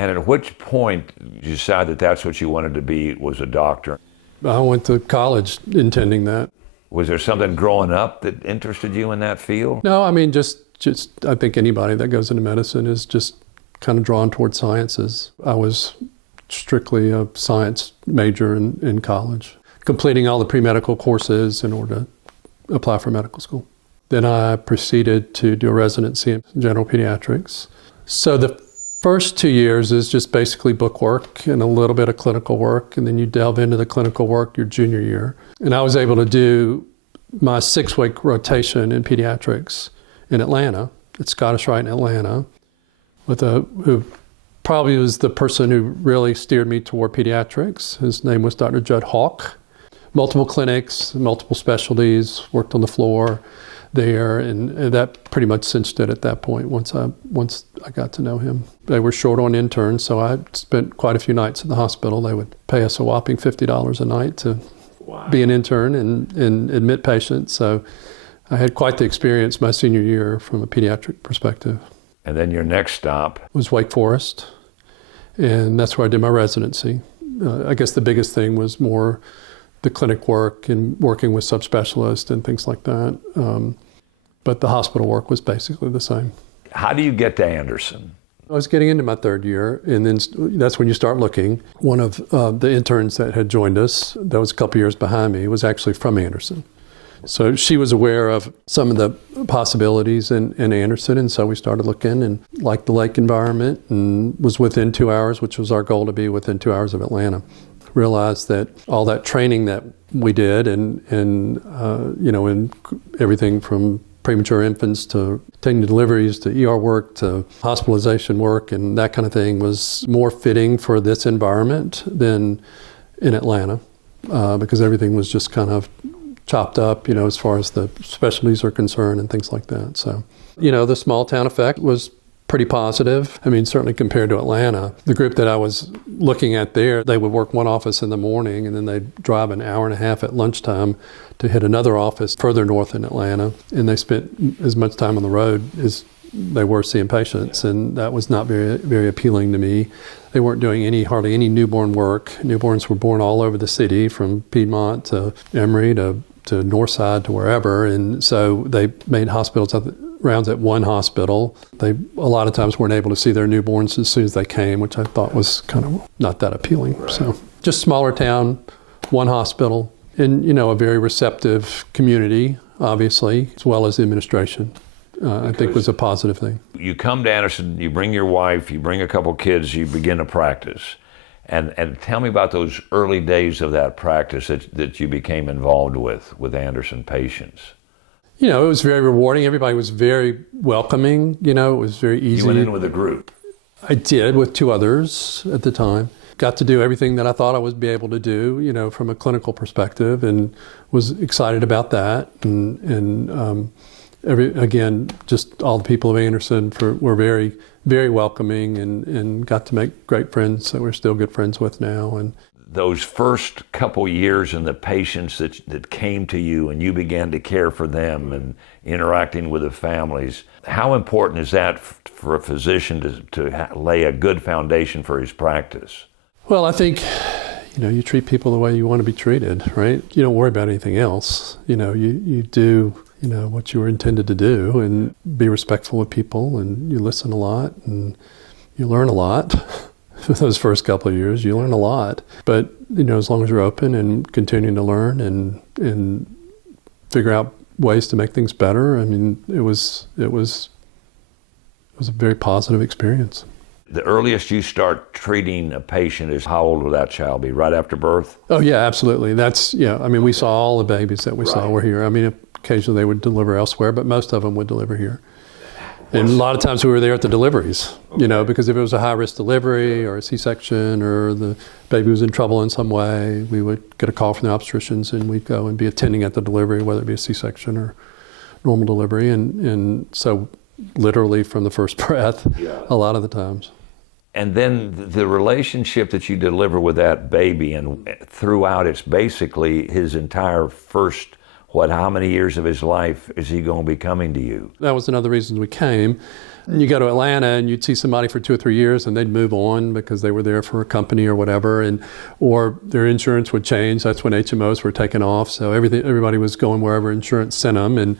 And at which point did you decide that that's what you wanted to be, was a doctor? I went to college intending that. Was there something growing up that interested you in that field? No, I mean, just I think anybody that goes into medicine is just kind of drawn towards sciences. I was strictly a science major in college, completing all the pre-medical courses in order to apply for medical school. Then I proceeded to do a residency in general pediatrics. So the first 2 years is just basically book work and a little bit of clinical work, and then you delve into the clinical work your junior year. And I was able to do my 6-week rotation in pediatrics in Atlanta, at Scottish Rite in Atlanta, with who probably was the person who really steered me toward pediatrics. His name was Dr. Judd Hawk. Multiple clinics, multiple specialties, worked on the floor there, and that pretty much cinched it at that point once I got to know him. They were short on interns, so I spent quite a few nights at the hospital. They would pay us a whopping $50 a night to be an intern and admit patients. So I had quite the experience my senior year from a pediatric perspective. And then your next stop was Wake Forest, and that's where I did my residency. I guess the biggest thing was more the clinic work and working with subspecialists and things like that. But the hospital work was basically the same. How do you get to Anderson? I was getting into my third year, and then that's when you start looking. One of the interns that had joined us, that was a couple years behind me, was actually from Anderson. So she was aware of some of the possibilities in Anderson, and so we started looking and liked the lake environment and was within 2 hours, which was our goal to be within 2 hours of Atlanta. Realized that all that training that we did and in everything from premature infants to taking deliveries to ER work to hospitalization work and that kind of thing was more fitting for this environment than in Atlanta because everything was just kind of chopped up, as far as the specialties are concerned and things like that. So, the small town effect was pretty positive. I mean, certainly compared to Atlanta. The group that I was looking at there, they would work one office in the morning and then they'd drive an hour and a half at lunchtime to hit another office further north in Atlanta. And they spent as much time on the road as they were seeing patients, and that was not very, very appealing to me. They weren't doing hardly any newborn work. Newborns were born all over the city, from Piedmont to Emory to Northside to wherever, and so they made rounds at one hospital. They a lot of times weren't able to see their newborns as soon as they came, which I thought was kind of not that appealing. Right. So just smaller town, one hospital, and a very receptive community, obviously, as well as the administration. I think was a positive thing. You come to Anderson, you bring your wife, you bring a couple kids, you begin to practice. And tell me about those early days of that practice that you became involved with Anderson patients. It was very rewarding. Everybody was very welcoming. It was very easy. You went in with a group. I did, with 2 others at the time. Got to do everything that I thought I would be able to do, from a clinical perspective, and was excited about that. Again, just all the people of Anderson were very, very welcoming and got to make great friends that we're still good friends with now. And those first couple years and the patients that came to you and you began to care for them and interacting with the families, how important is that for a physician to lay a good foundation for his practice? Well, I think, you treat people the way you want to be treated, right? You don't worry about anything else. You do what you were intended to do and be respectful of people, and you listen a lot and you learn a lot. Those first couple of years, you learn a lot. But, as long as you're open and continuing to learn and figure out ways to make things better, I mean, it was a very positive experience. The earliest you start treating a patient is how old will that child be? Right after birth? Oh, yeah, absolutely. We saw all the babies that we saw were here. I mean, occasionally they would deliver elsewhere, but most of them would deliver here. And a lot of times we were there at the deliveries, because if it was a high-risk delivery or a C-section or the baby was in trouble in some way, we would get a call from the obstetricians and we'd go and be attending at the delivery, whether it be a C-section or normal delivery. And so literally from the first breath, a lot of the times. And then the relationship that you deliver with that baby and throughout, it's basically his entire first how many years of his life is he going to be coming to you? That was another reason we came. You go to Atlanta and you'd see somebody for 2 or 3 years and they'd move on because they were there for a company or whatever, or their insurance would change. That's when HMOs were taken off. So everybody was going wherever insurance sent them. And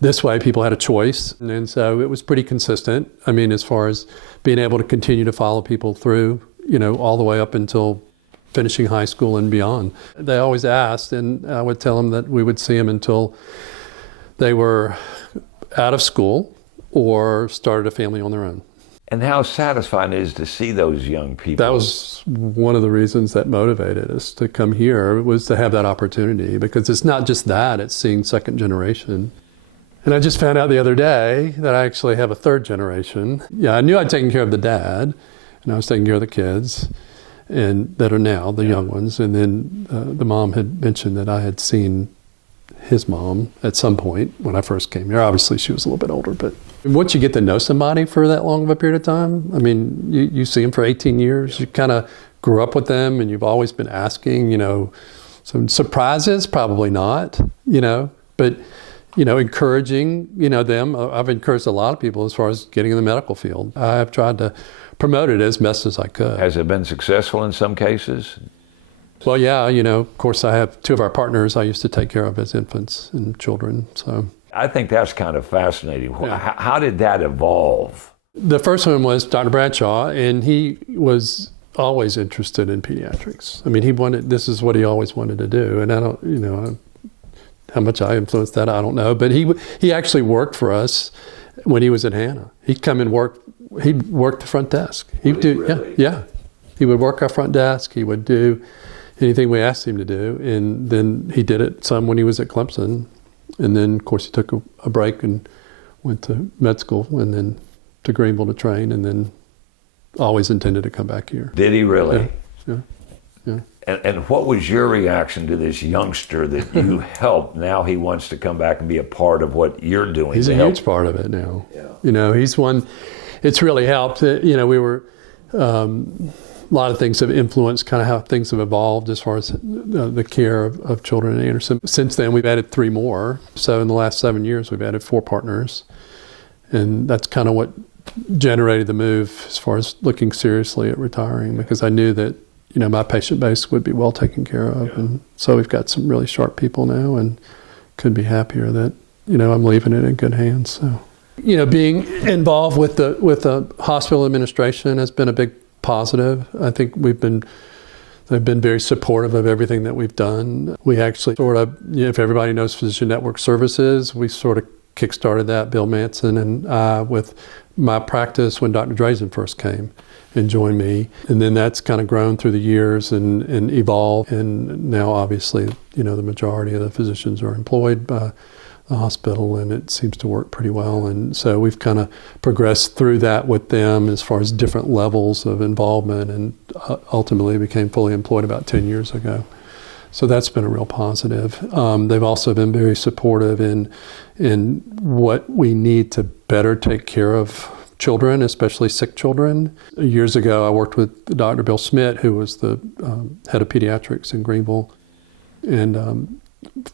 this way people had a choice. And so it was pretty consistent. I mean, as far as being able to continue to follow people through, all the way up until finishing high school and beyond. They always asked, and I would tell them that we would see them until they were out of school or started a family on their own. And how satisfying it is to see those young people. That was one of the reasons that motivated us to come here, was to have that opportunity, because it's not just that, it's seeing second generation. And I just found out the other day that I actually have a third generation. Yeah, I knew I'd taken care of the dad, and I was taking care of the kids, and that are now the young ones. And then the mom had mentioned that I had seen his mom at some point when I first came here. Obviously, she was a little bit older, but once you get to know somebody for that long of a period of time, I mean, you see them for 18 years, you kind of grew up with them, and you've always been asking, some surprises, probably not, but, encouraging, them. I've encouraged a lot of people as far as getting in the medical field. I've tried to promote it as best as I could. Has it been successful in some cases? Well, yeah, of course I have 2 of our partners I used to take care of as infants and children, so. I think that's kind of fascinating. Yeah. How did that evolve? The first one was Dr. Bradshaw, and he was always interested in pediatrics. I mean, this is what he always wanted to do, and I don't, how much I influenced that, I don't know, but he actually worked for us when he was at Hannah. He'd come and he'd work the front desk. He'd do, really? Yeah. He would work our front desk. He would do anything we asked him to do. And then he did it some when he was at Clemson. And then, of course, he took a break and went to med school and then to Greenville to train, and then always intended to come back here. Did he really? Yeah. And what was your reaction to this youngster that you helped? Now he wants to come back and be a part of what you're doing. He's a huge part of it now. Yeah. He's one. It's really helped. We were, a lot of things have influenced kind of how things have evolved as far as the care of children at Anderson. Since then, we've added 3 more. So in the last 7 years, we've added 4 partners. And that's kind of what generated the move as far as looking seriously at retiring, because I knew that, my patient base would be well taken care of. Yeah. And so we've got some really sharp people now, and couldn't be happier that, I'm leaving it in good hands. So. Being involved with the hospital administration has been a big positive. I think they've been very supportive of everything that we've done. We actually sort of, if everybody knows Physician Network Services, we sort of kick-started that, Bill Manson and I, with my practice when Dr. Drazen first came and joined me. And then that's kind of grown through the years and evolved. And now, obviously, the majority of the physicians are employed by the hospital, and it seems to work pretty well. And so we've kind of progressed through that with them as far as different levels of involvement, and ultimately became fully employed about 10 years ago. So that's been a real positive. They've also been very supportive in what we need to better take care of children, especially sick children. Years ago, I worked with Dr. Bill Smith, who was the head of pediatrics in Greenville. And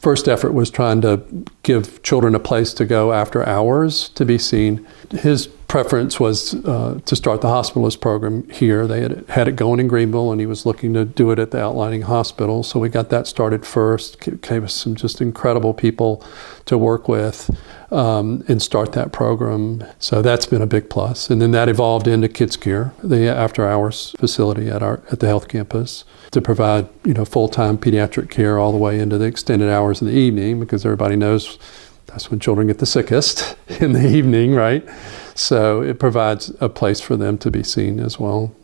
first effort was trying to give children a place to go after hours to be seen. His preference was to start the hospitalist program here. They had it going in Greenville, and he was looking to do it at the outlying hospital. So we got that started first. It gave us some just incredible people to work with and start that program. So that's been a big plus. And then that evolved into Kids Care, the after-hours facility at the health campus, to provide full-time pediatric care all the way into the extended hours of the evening, because everybody knows that's when children get the sickest, in the evening, right? So it provides a place for them to be seen as well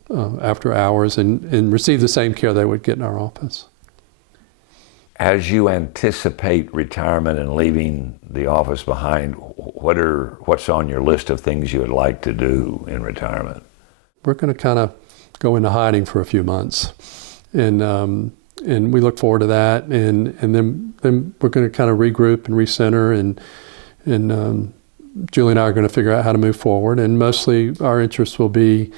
after hours and receive the same care they would get in our office. As you anticipate retirement and leaving the office behind, what's on your list of things you would like to do in retirement? We're going to kind of go into hiding for a few months. And we look forward to that, and then we're going to kind of regroup and recenter, and Julie and I are going to figure out how to move forward. And mostly our interests will be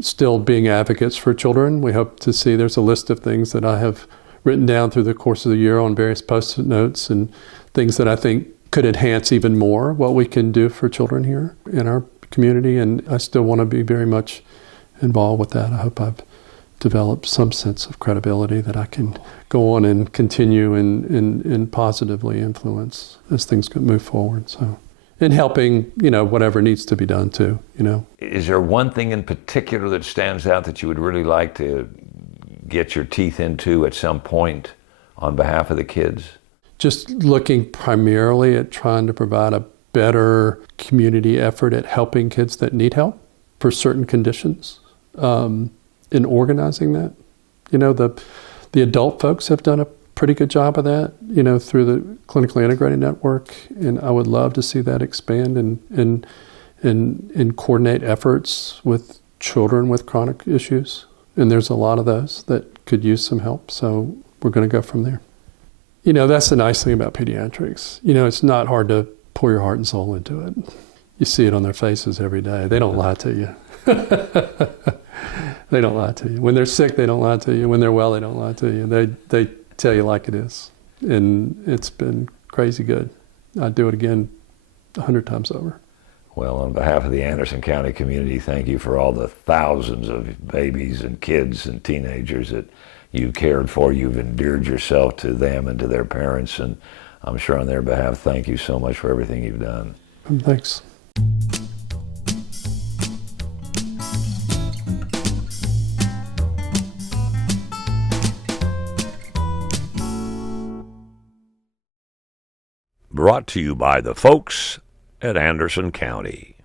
still being advocates for children. We hope to see, there's a list of things that I have written down through the course of the year on various Post-it notes, and things that I think could enhance even more what we can do for children here in our community. And I still want to be very much involved with that. I hope I've developed some sense of credibility that I can go on and continue and positively influence as things move forward. So, in helping, whatever needs to be done too, Is there one thing in particular that stands out that you would really like to get your teeth into at some point on behalf of the kids? Just looking primarily at trying to provide a better community effort at helping kids that need help for certain conditions, in organizing that. The adult folks have done a pretty good job of that, through the clinically integrated network, and I would love to see that expand and coordinate efforts with children with chronic issues. And there's a lot of those that could use some help, so we're going to go from there. That's the nice thing about pediatrics. It's not hard to pour your heart and soul into it. You see it on their faces every day. They don't lie to you. They don't lie to you. When they're sick, they don't lie to you. When they're well, they don't lie to you. They tell you like it is. And it's been crazy good. I'd do it again 100 times over. Well, on behalf of the Anderson County community, thank you for all the thousands of babies and kids and teenagers that you cared for. You've endeared yourself to them and to their parents, and I'm sure on their behalf, thank you so much for everything you've done. Thanks. Brought to you by the folks at Anderson County.